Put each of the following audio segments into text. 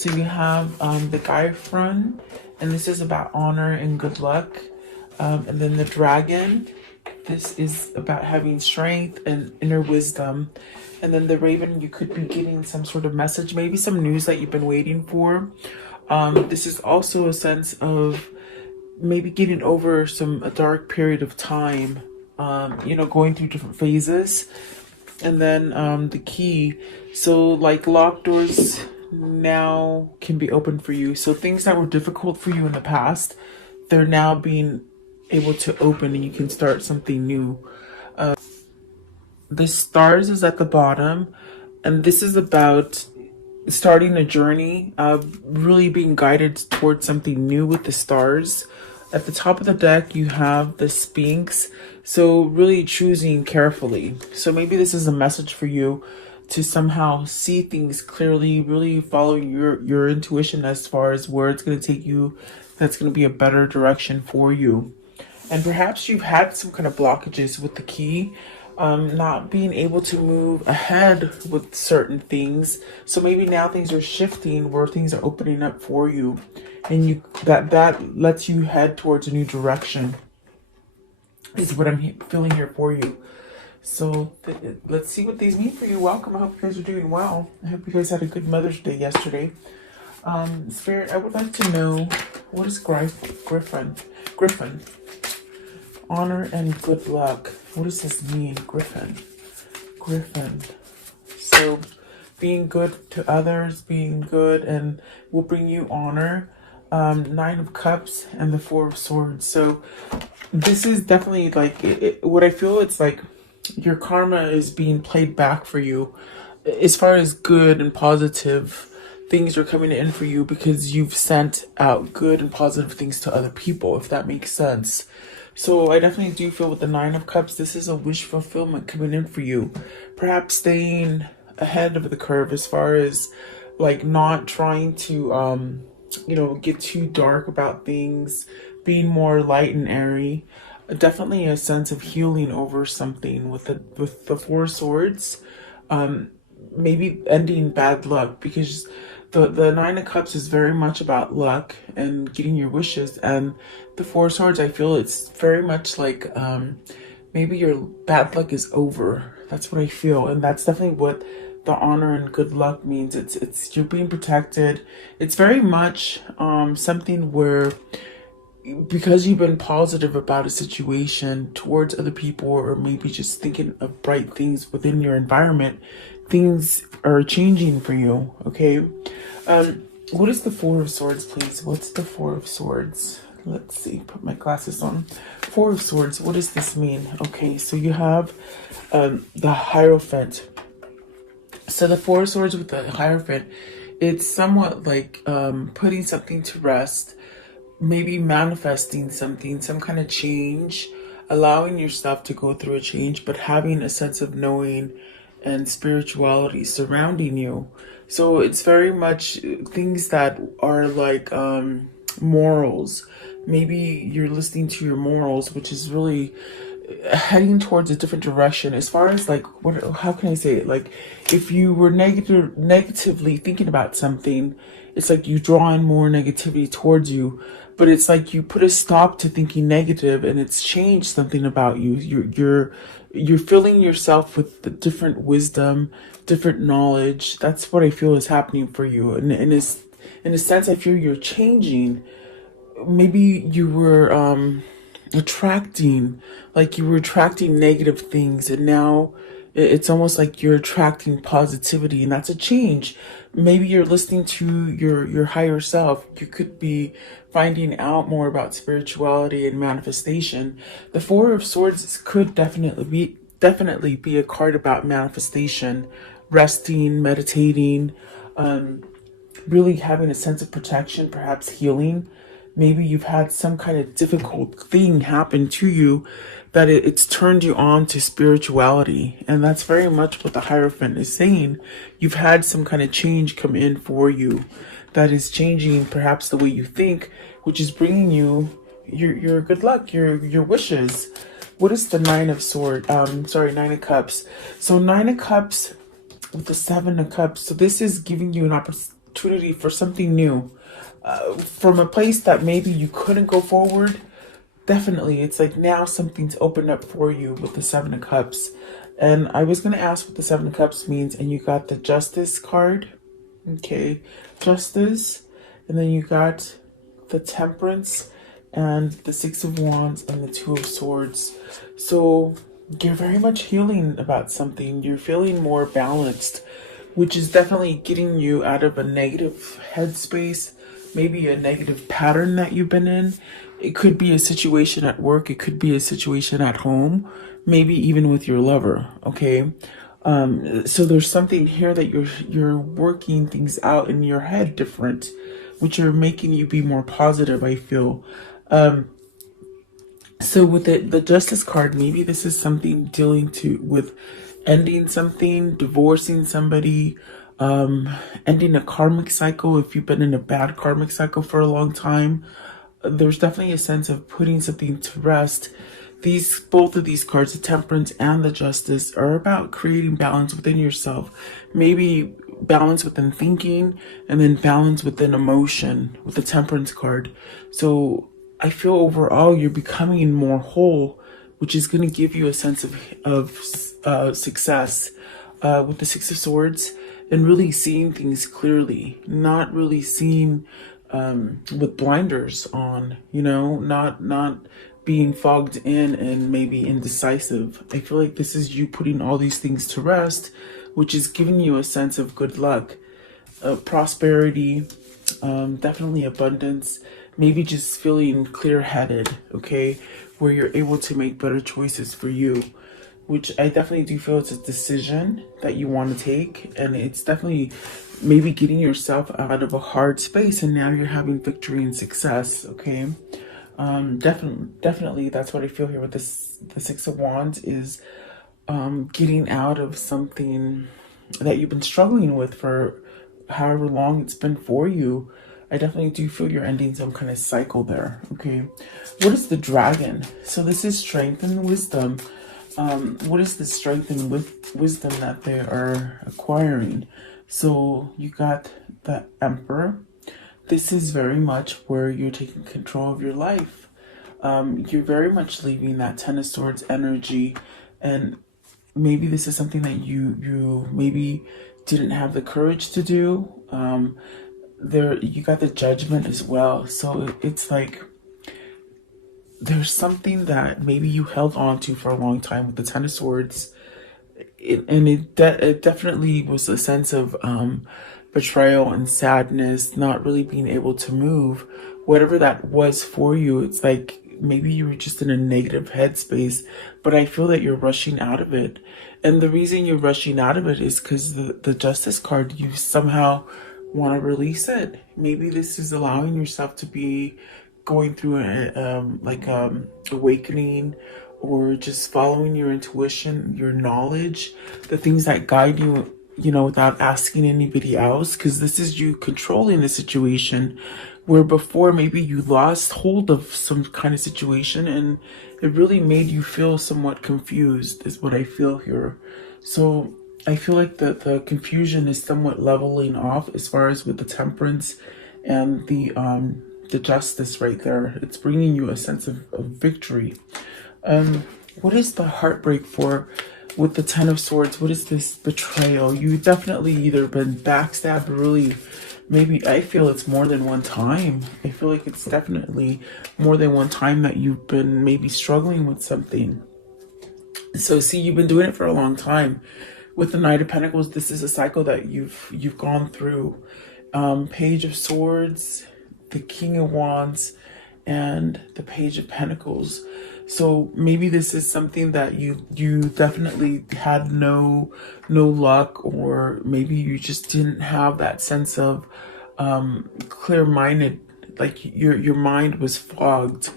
So you have the guy front, and this is about honor and good luck. And then the dragon, this is about having strength and inner wisdom. And then the raven, you could be getting some sort of message, maybe some news that you've been waiting for. This is also a sense of maybe getting over a dark period of time, going through different phases. And then the key, so like locked doors now can be open for you. So things that were difficult for you in the past, they're now being able to open and you can start something new. The stars is at the bottom, and this is about starting a journey, really being guided towards something new with the stars. At the top of the deck, you have the Sphinx, so really choosing carefully. So maybe this is a message for you to somehow see things clearly, really following your intuition as far as where it's going to take you. That's going to be a better direction for you. And perhaps you've had some kind of blockages with the key, not being able to move ahead with certain things. So maybe now things are shifting where things are opening up for you, and that lets you head towards a new direction. Is what I'm feeling here for you. So let's see what these mean for you. Welcome. I hope you guys are doing well. I hope you guys had a good Mother's Day yesterday. Spirit, I would like to know, what is Griffin? Honor and good luck. What does this mean, Griffin? So being good to others, being good, and will bring you honor. Nine of Cups and the Four of Swords. So this is definitely like what I feel. It's like your karma is being played back for you as far as good and positive things are coming in for you, because you've sent out good and positive things to other people, if that makes sense. So I definitely do feel with the Nine of Cups, this is a wish fulfillment coming in for you. Perhaps staying ahead of the curve as far as like not trying to get too dark about things, being more light and airy. Definitely a sense of healing over something with the Four of Swords. Maybe ending bad luck, because the Nine of Cups is very much about luck and getting your wishes, and the Four of Swords, I feel it's very much like maybe your bad luck is over. That's what I feel, and that's definitely what the honor and good luck means. It's you're being protected. It's very much something where, because you've been positive about a situation towards other people, or maybe just thinking of bright things within your environment, things are changing for you. Okay. What is the Four of Swords, please? What's the Four of Swords? Let's see, put my glasses on. Four of Swords, what does this mean? Okay, so you have the Hierophant. So the Four of Swords with the Hierophant, it's somewhat like putting something to rest, maybe manifesting something, some kind of change, allowing yourself to go through a change, but having a sense of knowing and spirituality surrounding you. So it's very much things that are like morals. Maybe you're listening to your morals, which is really heading towards a different direction as far as like how can I say it, like if you were negatively thinking about something, it's like you draw in more negativity towards you, but it's like you put a stop to thinking negative, and it's changed something about you. You're filling yourself with the different wisdom, different knowledge. That's what I feel is happening for you, and in a sense I feel you're changing. Maybe you were attracting negative things, and now it's almost like you're attracting positivity, and that's a change. Maybe you're listening to your higher self. You could be finding out more about spirituality and manifestation. The Four of Swords could definitely be a card about manifestation, resting, meditating, really having a sense of protection, perhaps healing. Maybe you've had some kind of difficult thing happen to you that it's turned you on to spirituality. And that's very much what the Hierophant is saying. You've had some kind of change come in for you that is changing perhaps the way you think, which is bringing you your good luck, your wishes. What is the Nine of Cups? So Nine of Cups with the Seven of Cups. So this is giving you an opportunity for something new, from a place that maybe you couldn't go forward. Definitely, it's like now something's opened up for you with the Seven of Cups. And I was going to ask what the Seven of Cups means, and you got the Justice card. Okay, Justice. And then you got the Temperance and the Six of Wands and the Two of Swords. So you're very much healing about something. You're feeling more balanced, which is definitely getting you out of a negative headspace, maybe a negative pattern that you've been in. It could be a situation at work, it could be a situation at home, maybe even with your lover, okay? So there's something here that you're working things out in your head different, which are making you be more positive, I feel. So with the Justice card, maybe this is something dealing with ending something, divorcing somebody, ending a karmic cycle. If you've been in a bad karmic cycle for a long time, there's definitely a sense of putting something to rest. Both of these cards, the Temperance and the Justice, are about creating balance within yourself. Maybe balance within thinking, and then balance within emotion with the Temperance card. So I feel overall you're becoming more whole, which is going to give you a sense of success, with the Six of Swords, and really seeing things clearly, not really seeing with blinders on, not being fogged in and maybe indecisive. I feel like this is you putting all these things to rest, which is giving you a sense of good luck, prosperity, definitely abundance, maybe just feeling clear-headed, okay, where you're able to make better choices for you, which I definitely do feel it's a decision that you want to take, and it's definitely maybe getting yourself out of a hard space, and now you're having victory and success, okay? Definitely that's what I feel here with this. The Six of Wands is getting out of something that you've been struggling with for however long it's been for you. I definitely do feel you're ending some kind of cycle there, okay? What is the Dragon? So this is strength and wisdom. What is the strength and wisdom that they are acquiring? So you got the Emperor. This is very much where you're taking control of your life. You're very much leaving that Ten of Swords energy, and maybe this is something that you maybe didn't have the courage to do. There you got the Judgment as well. So it's like there's something that maybe you held on to for a long time with the Ten of Swords. It definitely was a sense of betrayal and sadness, not really being able to move. Whatever that was for you, it's like maybe you were just in a negative headspace, but I feel that you're rushing out of it. And the reason you're rushing out of it is because the Justice card, you somehow want to release it. Maybe this is allowing yourself to be going through awakening, or just following your intuition, your knowledge, the things that guide you, without asking anybody else, because this is you controlling the situation, where before maybe you lost hold of some kind of situation and it really made you feel somewhat confused, is what I feel here. So I feel like the confusion is somewhat leveling off as far as with the Temperance and the Justice right there. It's bringing you a sense of victory. What is the heartbreak for with the Ten of Swords? What is this betrayal? You definitely either been backstabbed, really, maybe I feel it's more than one time. I feel like it's definitely more than one time that you've been maybe struggling with something. So see, you've been doing it for a long time. With the Knight of Pentacles, this is a cycle that you've gone through. Page of Swords, the King of Wands, and the Page of Pentacles. So maybe this is something that you definitely had no luck, or maybe you just didn't have that sense of clear-minded, like your mind was fogged.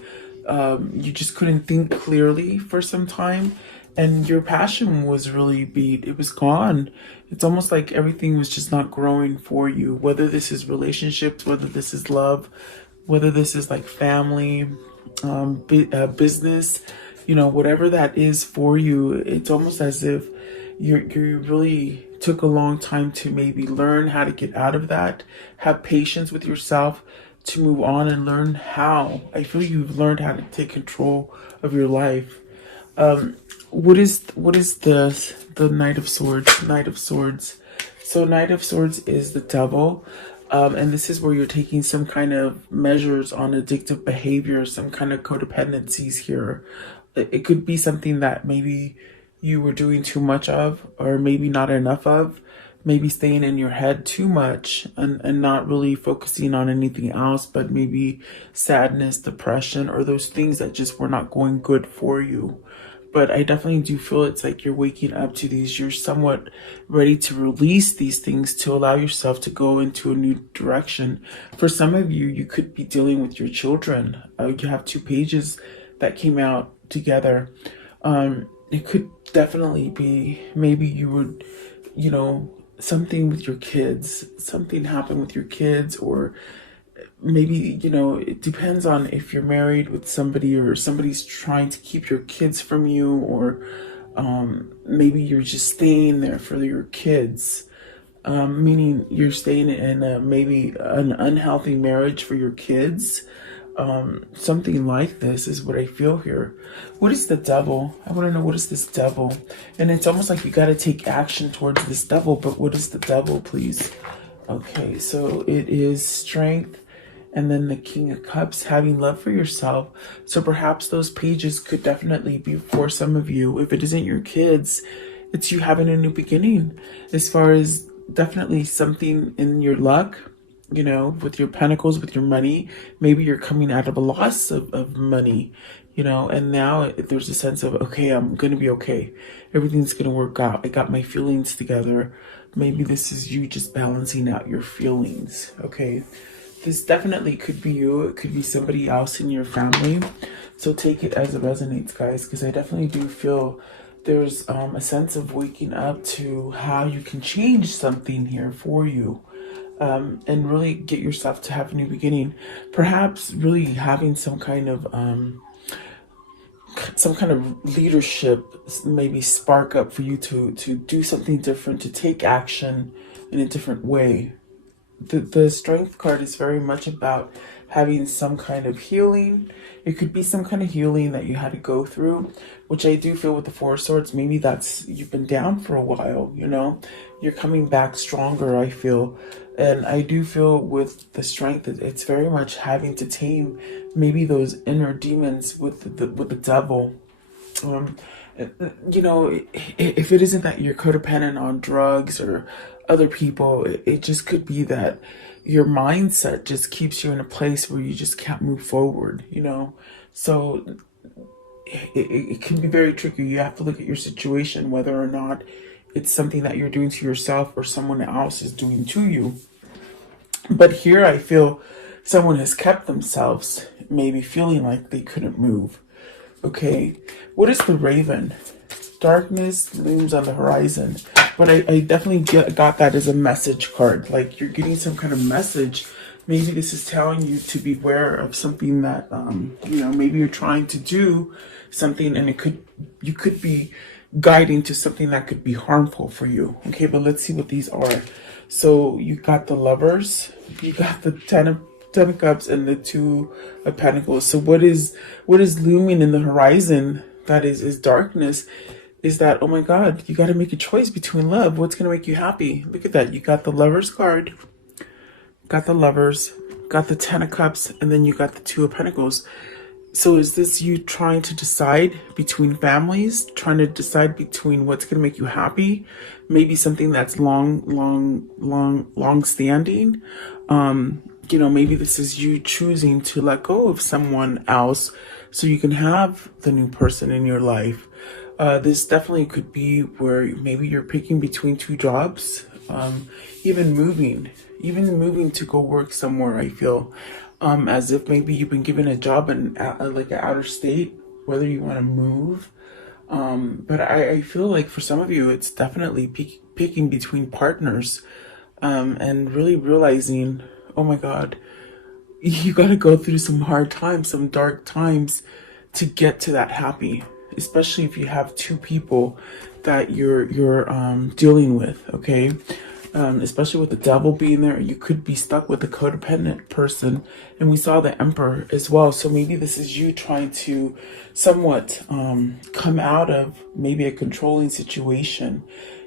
You just couldn't think clearly for some time, and your passion was really beat. It was gone. It's almost like everything was just not growing for you, whether this is relationships, whether this is love, whether this is like family, business, whatever that is for you. It's almost as if You really took a long time to maybe learn how to get out of that, have patience with yourself to move on and learn how. I feel you've learned how to take control of your life. Um, what is the Knight of Swords? Knight of Swords. So Knight of Swords is the devil. And this is where you're taking some kind of measures on addictive behavior, some kind of codependencies here. It could be something that maybe you were doing too much of, or maybe not enough of, maybe staying in your head too much and not really focusing on anything else, but maybe sadness, depression, or those things that just were not going good for you. But I definitely do feel it's like you're waking up to these. You're somewhat ready to release these things to allow yourself to go into a new direction. For some of you, you could be dealing with your children. You have two pages that came out together. It could definitely be maybe you would, something with your kids, something happened with your kids, or maybe, it depends on if you're married with somebody or somebody's trying to keep your kids from you, or maybe you're just staying there for your kids, meaning you're staying in maybe an unhealthy marriage for your kids. Something like this is what I feel here. What is the devil? I want to know, what is this devil? And it's almost like you got to take action towards this devil, but what is the devil, please? Okay, so it is strength, and then the King of Cups, having love for yourself. So perhaps those pages could definitely be for some of you. If it isn't your kids, it's you having a new beginning. As far as definitely something in your luck, with your pentacles, with your money. Maybe you're coming out of a loss of money, and now there's a sense of, okay, I'm going to be okay. Everything's going to work out. I got my feelings together. Maybe this is you just balancing out your feelings, okay? This definitely could be you. It could be somebody else in your family. So take it as it resonates, guys, because I definitely do feel there's a sense of waking up to how you can change something here for you. And really get yourself to have a new beginning. Perhaps really having some kind of leadership maybe spark up for you to do something different, to take action in a different way. The Strength card is very much about having some kind of healing. It could be some kind of healing that you had to go through, which I do feel with the Four of Swords. Maybe that's, you've been down for a while, you're coming back stronger, I feel. And I do feel with the Strength, it's very much having to tame maybe those inner demons with the devil. If it isn't that you're codependent on drugs or other people, it just could be that your mindset just keeps you in a place where you just can't move forward, So it can be very tricky. You have to look at your situation, whether or not it's something that you're doing to yourself or someone else is doing to you. But here I feel someone has kept themselves maybe feeling like they couldn't move. Okay, what is the Raven? Darkness looms on the horizon. But I definitely got that as a message card. Like you're getting some kind of message. Maybe this is telling you to beware of something that, maybe you're trying to do something, and you could be guiding to something that could be harmful for you. Okay, but let's see what these are. So you got the Lovers, you got the Ten of Cups, and the Two of Pentacles. So what is looming in the horizon that is darkness is that, oh my God, you got to make a choice between love. What's going to make you happy? Look at that. You got the Lovers card, got the Lovers, got the Ten of Cups, and then you got the Two of Pentacles. So is this you trying to decide between families, trying to decide between what's going to make you happy? Maybe something that's long standing. Maybe this is you choosing to let go of someone else so you can have the new person in your life. This definitely could be where maybe you're picking between two jobs, even moving to go work somewhere. I feel as if maybe you've been given a job in like an outer state, whether you want to move. But I feel like for some of you, it's definitely picking between partners, and really realizing, oh my God, you got to go through some hard times, some dark times to get to that happy. Especially if you have two people that you're dealing with, okay? Especially with the devil being there, you could be stuck with a codependent person. And we saw the Emperor as well. So maybe this is you trying to somewhat come out of maybe a controlling situation.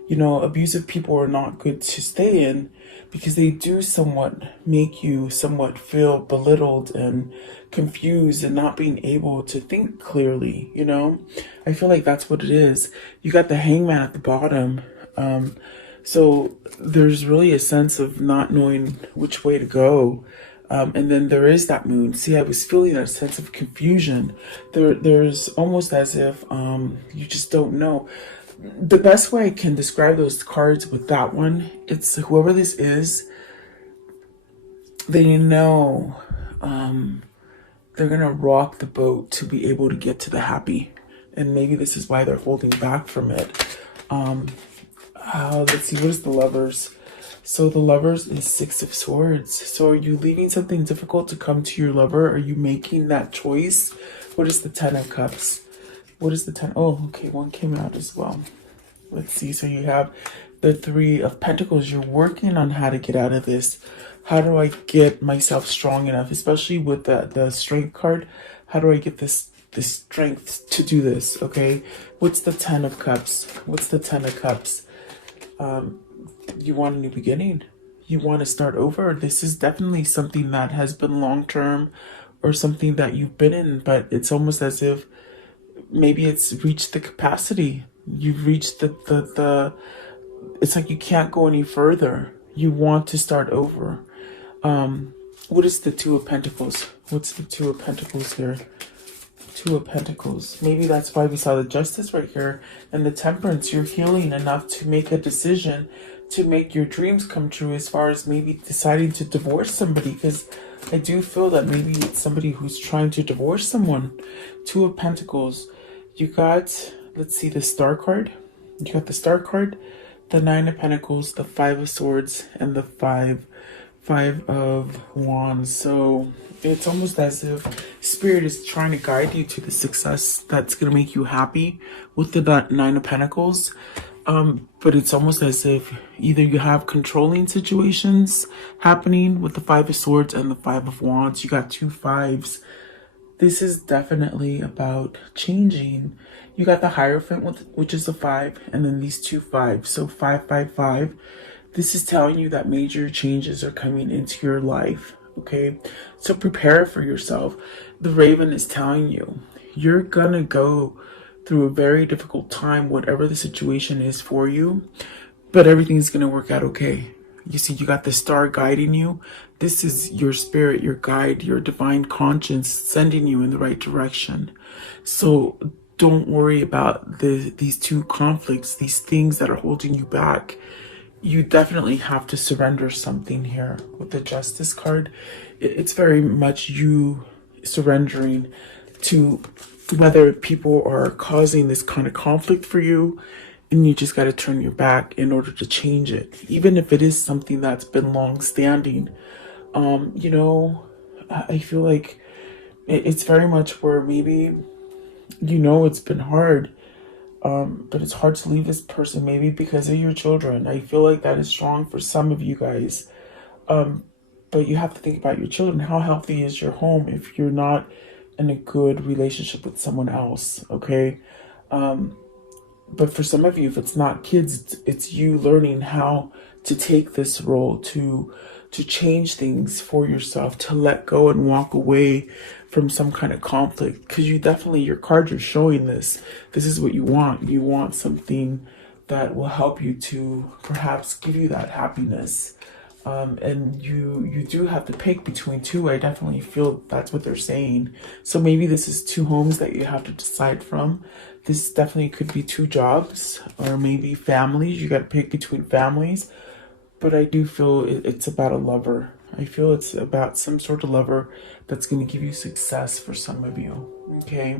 You know, abusive people are not good to stay in because they do somewhat make you somewhat feel belittled and confused and not being able to think clearly, you know? I feel like that's what it is. You got the Hangman at the bottom. So there's really a sense of not knowing which way to go. And then there is that moon. See, I was feeling that sense of confusion. There's almost as if you just don't know. The best way I can describe those cards with that one, it's whoever this is, they know they're going to rock the boat to be able to get to the happy. And maybe this is why they're holding back from it. Let's see, what is the Lovers? So the Lovers is Six of Swords. So are you leaving something difficult to come to your lover? Are you making that choice? What is the Ten of Cups? What is the 10? Oh, okay, one came out as well. Let's see. So you have the Three of Pentacles. You're working on how to get out of this. How do I get myself strong enough? Especially with the Strength card. How do I get this strength to do this? Okay. What's the Ten of Cups? What's the Ten of Cups? You want a new beginning. You want to start over. This is definitely something that has been long-term or something that you've been in, but it's almost as if maybe it's reached the capacity. You've reached the it's like you can't go any further. You want to start over. What is the Two of Pentacles? What's the Two of Pentacles here? Two of Pentacles. Maybe that's why we saw the Justice right here and the Temperance. You're healing enough to make a decision to make your dreams come true as far as maybe deciding to divorce somebody, because I do feel that maybe it's somebody who's trying to divorce someone. Two of Pentacles. You got, let's see, the Star card. You got the Star card, the Nine of Pentacles, the Five of Swords, and the Five of Wands. So it's almost as if Spirit is trying to guide you to the success that's going to make you happy with the Nine of Pentacles. But it's almost as if either you have controlling situations happening with the Five of Swords and the Five of Wands. You got two fives. This is definitely about changing. You got the Hierophant, which is a 5, and then these two fives. So 555. This is telling you that major changes are coming into your life. Okay, so prepare for yourself. The Raven is telling you you're gonna go through a very difficult time, whatever the situation is for you, but everything's gonna work out okay. You see, you got the Star guiding you. This is your spirit, your guide, your divine conscience sending you in the right direction. So don't worry about these two conflicts, these things that are holding you back. You definitely have to surrender something here. With the Justice card, it's very much you surrendering to whether people are causing this kind of conflict for you, and you just got to turn your back in order to change it, even if it is something that's been long standing. You know, I feel like it's very much where maybe, you know, it's been hard, but it's hard to leave this person, maybe because of your children. I feel like that is strong for some of you guys. But you have to think about your children. How healthy is your home if you're not in a good relationship with someone else? Okay. But for some of you, if it's not kids, it's you learning how to take this role, to change things for yourself, to let go and walk away from some kind of conflict. Because you definitely, your cards are showing this. This is what you want. You want something that will help you to perhaps give you that happiness. And you do have to pick between two. I definitely feel that's what they're saying. So maybe this is two homes that you have to decide from. This definitely could be two jobs, or maybe families. You got to pick between families. But I do feel it's about a lover. I feel it's about some sort of lover that's going to give you success for some of you. Okay.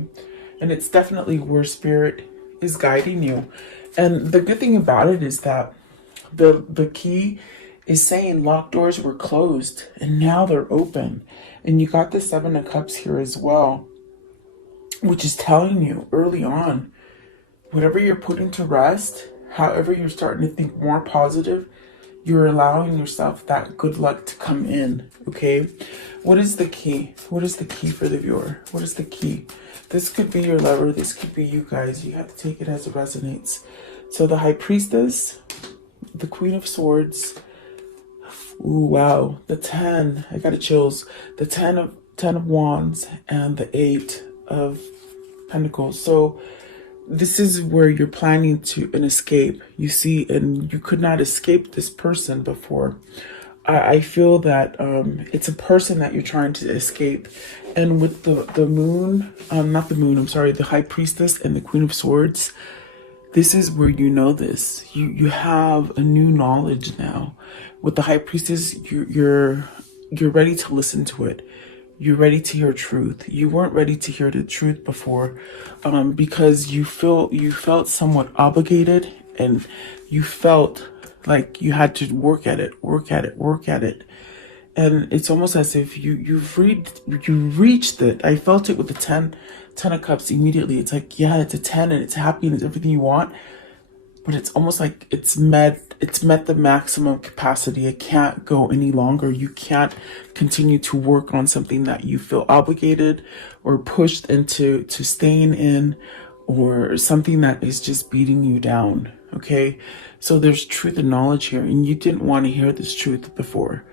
And it's definitely where Spirit is guiding you. And the good thing about it is that the key is saying locked doors were closed and now they're open. And you got the Seven of Cups here as well, which is telling you early on, whatever you're putting to rest, however you're starting to think more positive, you're allowing yourself that good luck to come in, okay? What is the key? What is the key for the viewer? What is the key? This could be your lover. This could be you guys. You have to take it as it resonates. So the High Priestess, the Queen of Swords. Ooh, wow. The 10. I got the chills. The 10 of Wands and the 8 of Pentacles. So this is where you're planning to an escape, you see, and you could not escape this person before. I feel that it's a person that you're trying to escape. And with the moon, not the moon, I'm sorry, the High Priestess and the Queen of Swords, this is where you know this. You have a new knowledge now. With the High Priestess, you're ready to listen to it. You're ready to hear truth. You weren't ready to hear the truth before, because you felt somewhat obligated, and you felt like you had to work at it. And it's almost as if you reached it. I felt it with the 10 of Cups immediately. It's like, yeah, it's a 10 and it's happy and it's everything you want. But it's almost like it's met the maximum capacity. It can't go any longer. You can't continue to work on something that you feel obligated or pushed into staying in, or something that is just beating you down. Okay, so there's truth and knowledge here, and you didn't want to hear this truth before.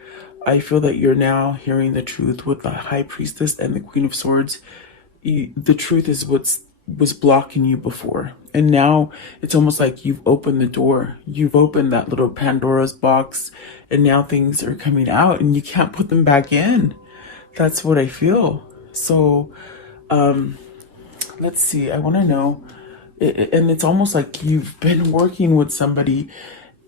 I feel that you're now hearing the truth with the High Priestess and the Queen of Swords. The truth is was blocking you before, and now it's almost like you've opened the door. You've opened that little Pandora's box, and now things are coming out and you can't put them back in. That's what I feel. So let's see, I want to know, and it's almost like you've been working with somebody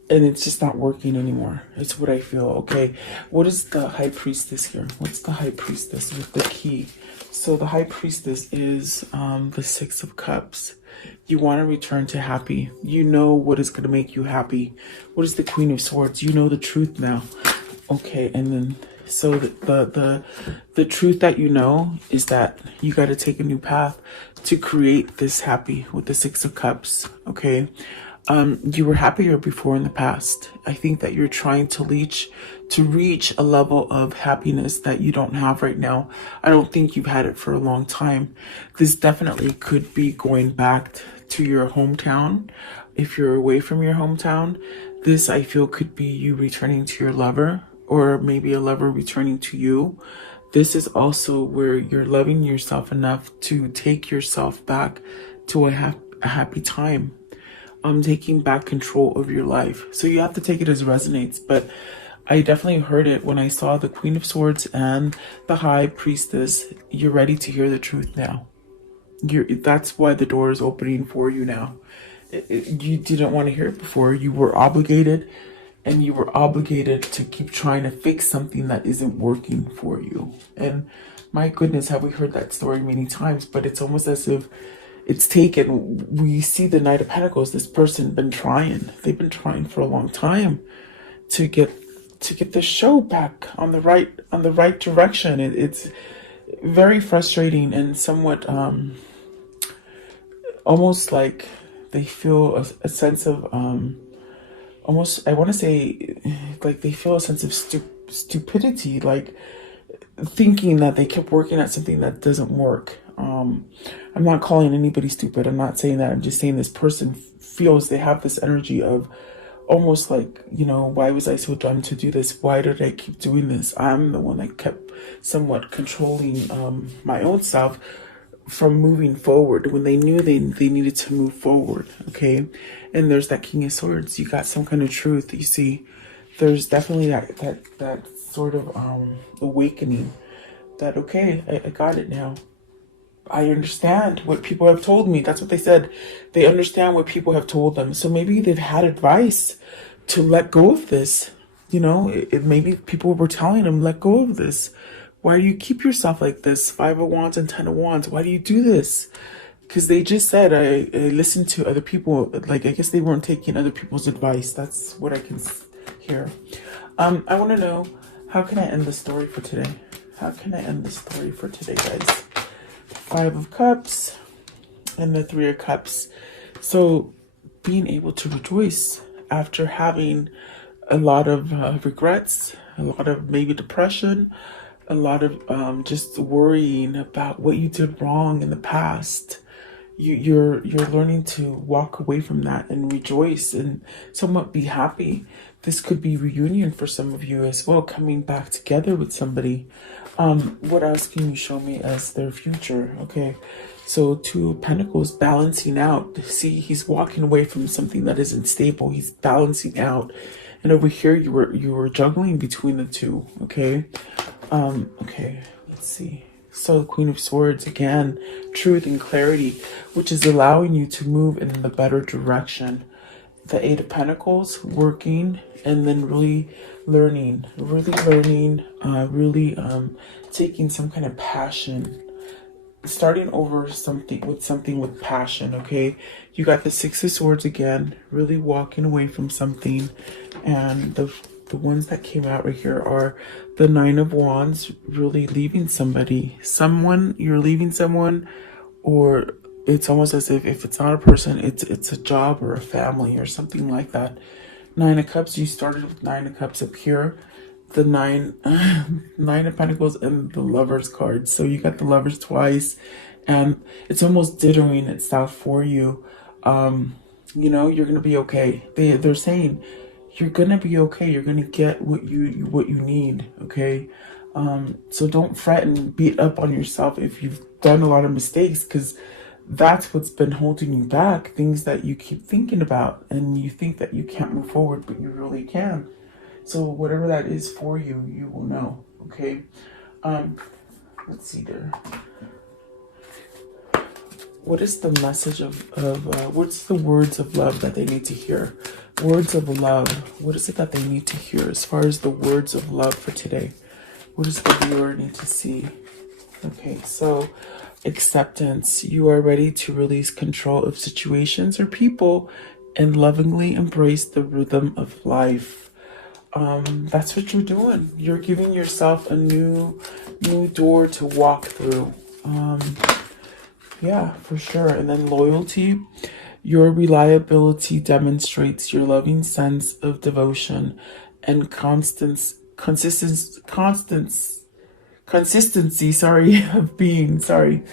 and it's just not working anymore. It's what I feel. Okay, what is the High Priestess here? What's the High Priestess with the key? So the High Priestess is the 6 of Cups. You want to return to happy. You know what is going to make you happy. What is the Queen of Swords? You know the truth now. Okay, and then so the truth that you know is that you got to take a new path to create this happy with the 6 of Cups. Okay. You were happier before in the past. I think that you're trying to reach a level of happiness that you don't have right now. I don't think you've had it for a long time. This definitely could be going back to your hometown. If you're away from your hometown, this I feel could be you returning to your lover, or maybe a lover returning to you. This is also where you're loving yourself enough to take yourself back to a happy time. Taking back control of your life. So you have to take it as it resonates, but I definitely heard it when I saw the Queen of Swords and the High Priestess. You're ready to hear the truth now. That's why the door is opening for you now. You didn't want to hear it before. You were obligated, and you were obligated to keep trying to fix something that isn't working for you. And my goodness, have we heard that story many times, but it's almost as if it's taken. We see the Knight of Pentacles. This person been trying. They've been trying for a long time to get the show back on the right direction. It's very frustrating and somewhat almost like they feel a sense of almost, I want to say, like they feel a sense of stupidity, like thinking that they kept working at something that doesn't work. I'm not calling anybody stupid. I'm not saying that. I'm just saying this person feels they have this energy of almost like, why was I so dumb to do this? Why did I keep doing this? I'm the one that kept somewhat controlling my own self from moving forward when they knew they needed to move forward. Okay. And there's that King of Swords. You got some kind of truth. You see, there's definitely that sort of awakening that, okay, I got it now. I understand what people have told me. That's what they said. They understand what people have told them. So maybe they've had advice to let go of this. Maybe people were telling them, let go of this. Why do you keep yourself like this? 5 of Wands and 10 of Wands. Why do you do this? Because they just said, I listened to other people. Like, I guess they weren't taking other people's advice. That's what I can hear. I want to know, how can I end the story for today? How can I end the story for today, guys? 5 of Cups and the 3 of Cups. So being able to rejoice after having a lot of regrets, a lot of maybe depression, a lot of just worrying about what you did wrong in the past. You're learning to walk away from that and rejoice and somewhat be happy. This could be reunion for some of you as well, coming back together with somebody. What else can you show me as their future? Okay, so Two of Pentacles, balancing out. See, he's walking away from something that isn't stable. He's balancing out, and over here you were juggling between the two. Okay, okay. Let's see. So the Queen of Swords again, truth and clarity, which is allowing you to move in the better direction. The Eight of Pentacles, working and then really learning, really taking some kind of passion, starting over something with passion. Okay, you got the Six of Swords again, really walking away from something, and the ones that came out right here are the Nine of Wands, really leaving someone, you're leaving someone, or it's almost as if it's not a person, it's a job or a family or something like that. Nine of Cups, you started with Nine of Cups up here, the nine of Pentacles, and the Lovers card. So you got the Lovers twice, and it's almost dithering itself for you. You know, you're gonna be okay. They're saying you're gonna be okay. You're gonna get what you need. Okay, so don't fret and beat up on yourself if you've done a lot of mistakes, because that's what's been holding you back. Things that you keep thinking about, and you think that you can't move forward, but you really can. So whatever that is for you, you will know. Okay. Let's see there. What is the message of what's the words of love that they need to hear? Words of love. What is it that they need to hear as far as the words of love for today? What does the viewer need to see? Okay, so acceptance. You are ready to release control of situations or people and lovingly embrace the rhythm of life. That's what you're doing. You're giving yourself a new door to walk through. Yeah, for sure. And then loyalty. Your reliability demonstrates your loving sense of devotion and consistency, sorry, of being, sorry.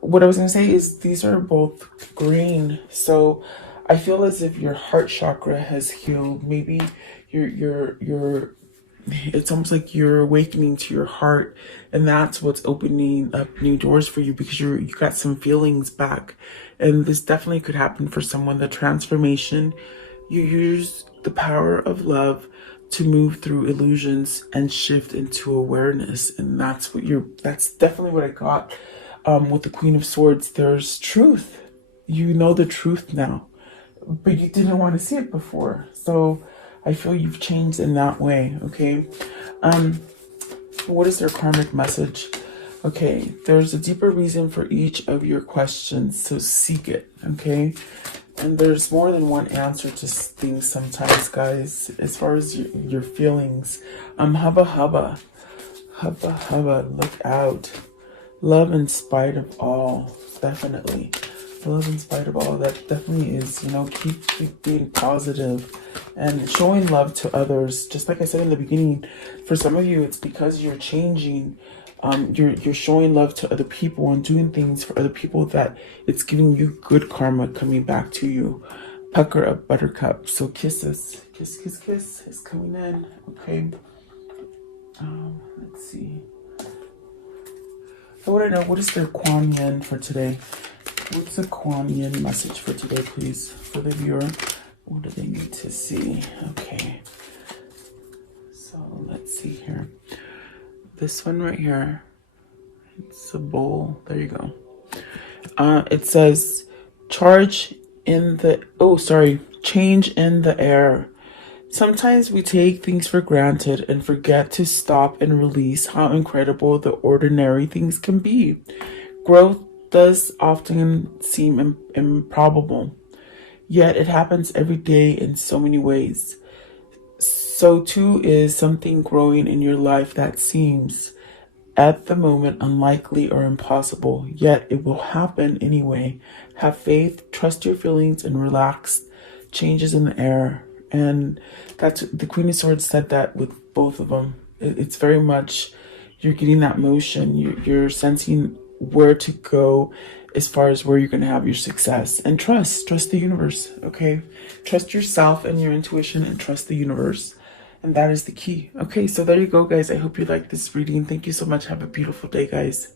What I was gonna say is these are both green, so I feel as if your heart chakra has healed. Maybe your it's almost like you're awakening to your heart, and that's what's opening up new doors for you, because you got some feelings back. And this definitely could happen for someone. The transformation, you use the power of love to move through illusions and shift into awareness. And that's definitely what I got with the Queen of Swords. There's truth. You know the truth now, but you didn't want to see it before. So I feel you've changed in that way. Okay. What is their karmic message? Okay, there's a deeper reason for each of your questions, so seek it. Okay, and there's more than one answer to things sometimes, guys. As far as your feelings, hubba hubba, hubba hubba, look out. Love in spite of all, definitely. Love in spite of all, that definitely is, you know, keep being positive and showing love to others. Just like I said in the beginning, for some of you, it's because you're changing. You're showing love to other people and doing things for other people that it's giving you good karma coming back to you. Pucker up, buttercup. So kisses, kiss, kiss, kiss is coming in. Okay. Let's see. So what I know, what is their Kuan Yin for today? What's the Kuan Yin message for today, please, for the viewer? What do they need to see? Okay. So let's see here. This one right here. It's a bowl. There you go. It says, change in the air. Sometimes we take things for granted and forget to stop and release how incredible the ordinary things can be. Growth does often seem improbable, yet it happens every day in so many ways. So too is something growing in your life that seems at the moment unlikely or impossible, yet it will happen anyway. Have faith, trust your feelings, and relax. Changes in the air. And that's the Queen of Swords said that with both of them. It's very much you're getting that motion, you're sensing where to go as far as where you're going to have your success. And trust the universe, okay? Trust yourself and your intuition, and trust the universe. And that is the key. Okay, so there you go, guys. I hope you liked this reading. Thank you so much. Have a beautiful day, guys.